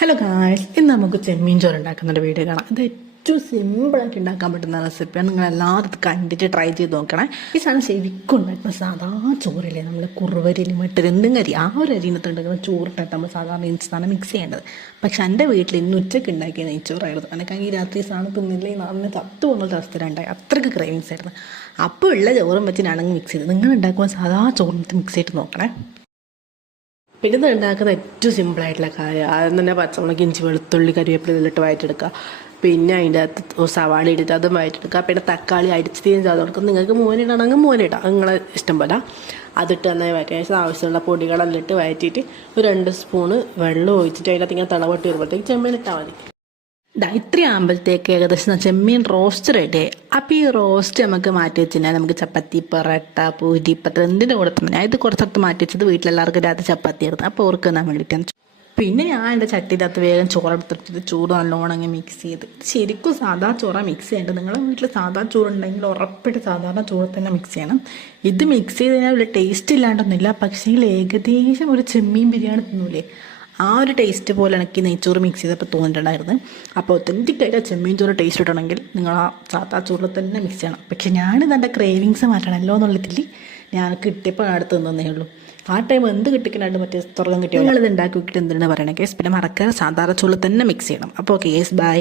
Hello guys, ഇന്ന് നമുക്ക് ചെമ്മീൻ ചോറ് ഉണ്ടാക്കുന്ന ഒരു വീഡിയോ കാണാം. ഇത് ഏറ്റവും സിമ്പിളായിട്ട് ഉണ്ടാക്കാൻ പറ്റുന്ന റെസിപ്പിയാണ്. നിങ്ങൾ എല്ലാവരും കണ്ടിട്ട് ട്രൈ ചെയ്ത് നോക്കണേ. ഈ സാധനം ശരിക്കും ഉണ്ടാക്കുന്ന സാധാ ചോറില്ലേ, നമ്മൾ കുറുവരിയിൽ മറ്റൊരു എന്തും കരി ആ ഒരു അരിനകത്ത് ഉണ്ടാക്കുന്ന ചോറിട്ടായിട്ട് നമ്മൾ സാധാരണ ഇൻസാണ് മിക്സ് ചെയ്യേണ്ടത്. പക്ഷെ എൻ്റെ വീട്ടിൽ ഇന്ന് ഉച്ചയ്ക്ക് ഉണ്ടാക്കിയ നെയ്ച്ചോറായിരുന്നു. എനിക്ക് ഈ രാത്രി സാധനം തിന്നില്ലേ നാളെ ചത്തു പോകുന്ന അവസ്ഥയിലുണ്ടായി. അത്രയ്ക്ക് ക്രേവിങ്സ് ആയിരുന്നു. അപ്പോൾ ഉള്ള ചോറും വെച്ച് ഞാനങ്ങ് മിക്സ് ചെയ്ത് നിങ്ങൾ ഉണ്ടാക്കുമ്പോൾ സാധാ ചോറിനകത്ത് മിക്സ് ചെയ്തിട്ട് നോക്കണേ. പിന്നെ ഇത് ഉണ്ടാക്കുന്നത് ഏറ്റവും സിമ്പിളായിട്ടുള്ള കാര്യം. ആദ്യം തന്നെ പച്ചമുളക്, ഇഞ്ചി, വെളുത്തുള്ളി, കരിവേപ്പില ഇതിലിട്ട് വഴറ്റെടുക്കുക. പിന്നെ അതിൻ്റെ അകത്ത് സവാള ഇട്ടിട്ട് അതും വഴറ്റെടുക്കുക. പിന്നെ തക്കാളി അടിച്ച് തീരും ചെയ്ത് കൊടുക്കും. നിങ്ങൾക്ക് മോനിടാണെങ്കിൽ മോനിടാം, നിങ്ങളെ ഇഷ്ടം പോലെ. അതിട്ട് നന്നായി വഴറ്റിയ ശേഷം ആവശ്യമുള്ള പൊടികളെല്ലാം ഇട്ട് വഴറ്റിയിട്ട് ഒരു 2 സ്പൂണ് വെള്ളം ഒഴിച്ചിട്ട് അതിനകത്ത് ഇങ്ങനെ തിളവട്ടി വരുമ്പോഴത്തേക്ക് ചെമ്മീൻ ഇട്ടാൽ മതി. ഇത്രയും ആകുമ്പോഴത്തേക്ക് ഏകദേശം ചെമ്മീൻ റോസ്റ്റ് റെഡി. അപ്പോൾ ഈ റോസ്റ്റ് നമുക്ക് മാറ്റി വെച്ചാൽ നമുക്ക് ചപ്പാത്തി, പൊറോട്ട, പൂരി, പത്ര എന്തിൻ്റെ കൂടെ തന്നെ. ഞാൻ ഇത് കുറച്ചെടുത്ത് മാറ്റി വെച്ചത് വീട്ടിലെല്ലാവർക്കും രാത്രി ചപ്പാത്തി ആയിരുന്നു. അപ്പോൾ ഓർക്ക് തന്നാൻ വേണ്ടിയിട്ടാണ്. പിന്നെ ഞാൻ എൻ്റെ ചട്ടിയിലകത്ത് വേഗം ചോറെടുത്തിട്ട് ചോറ് നല്ലോണം അങ്ങ് മിക്സ് ചെയ്ത്. ശരിക്കും സാധാ ചോറ മിക്സ് ചെയ്യേണ്ടത്. നിങ്ങളുടെ വീട്ടിൽ സാധാ ചോറുണ്ടെങ്കിൽ ഉറപ്പായിട്ട് സാധാരണ ചോറ് തന്നെ മിക്സ് ചെയ്യണം. ഇത് മിക്സ് ചെയ്ത് കഴിഞ്ഞാൽ വലിയ ടേസ്റ്റ് ഇല്ലാണ്ടൊന്നുമില്ല. പക്ഷേ ഏകദേശം ഒരു ചെമ്മീൻ ബിരിയാണി തിന്നൂലേ, ആ ഒരു ടേസ്റ്റ് പോലെ എനിക്ക് നെയ്ച്ചോറ് മിക്സ് ചെയ്തപ്പോൾ തോന്നിയിട്ടുണ്ടായിരുന്നു. അപ്പോൾ ഒത്തൻറ്റിക്കായിട്ട് ചെമ്മീൻ ചോറ് ടേസ്റ്റ് കിട്ടണമെങ്കിൽ നിങ്ങൾ ആ സാധാ ചോറിൽ തന്നെ മിക്സ് ചെയ്യണം. പക്ഷെ ഞാനിത് എൻ്റെ ക്രേവിങ്സ് മാറ്റണമല്ലോ എന്നുള്ളതിൽ ഞാൻ കിട്ടിയപ്പോൾ അടുത്ത് തന്നേ ഉള്ളൂ. ആ ടൈം എന്ത് കിട്ടിക്കാനായിട്ട് മറ്റേ തുറക്കം കിട്ടിയോ. നിങ്ങളിത് ഉണ്ടാക്കി നോക്കിയിട്ട് എന്തിനാണ് പറയണേ കേസ്. പിന്നെ മറക്കാതെ സാധാരണ ചോറിൽ തന്നെ മിക്സ് ചെയ്യണം. അപ്പോൾ ഓക്കെ, യെസ്, ബൈ.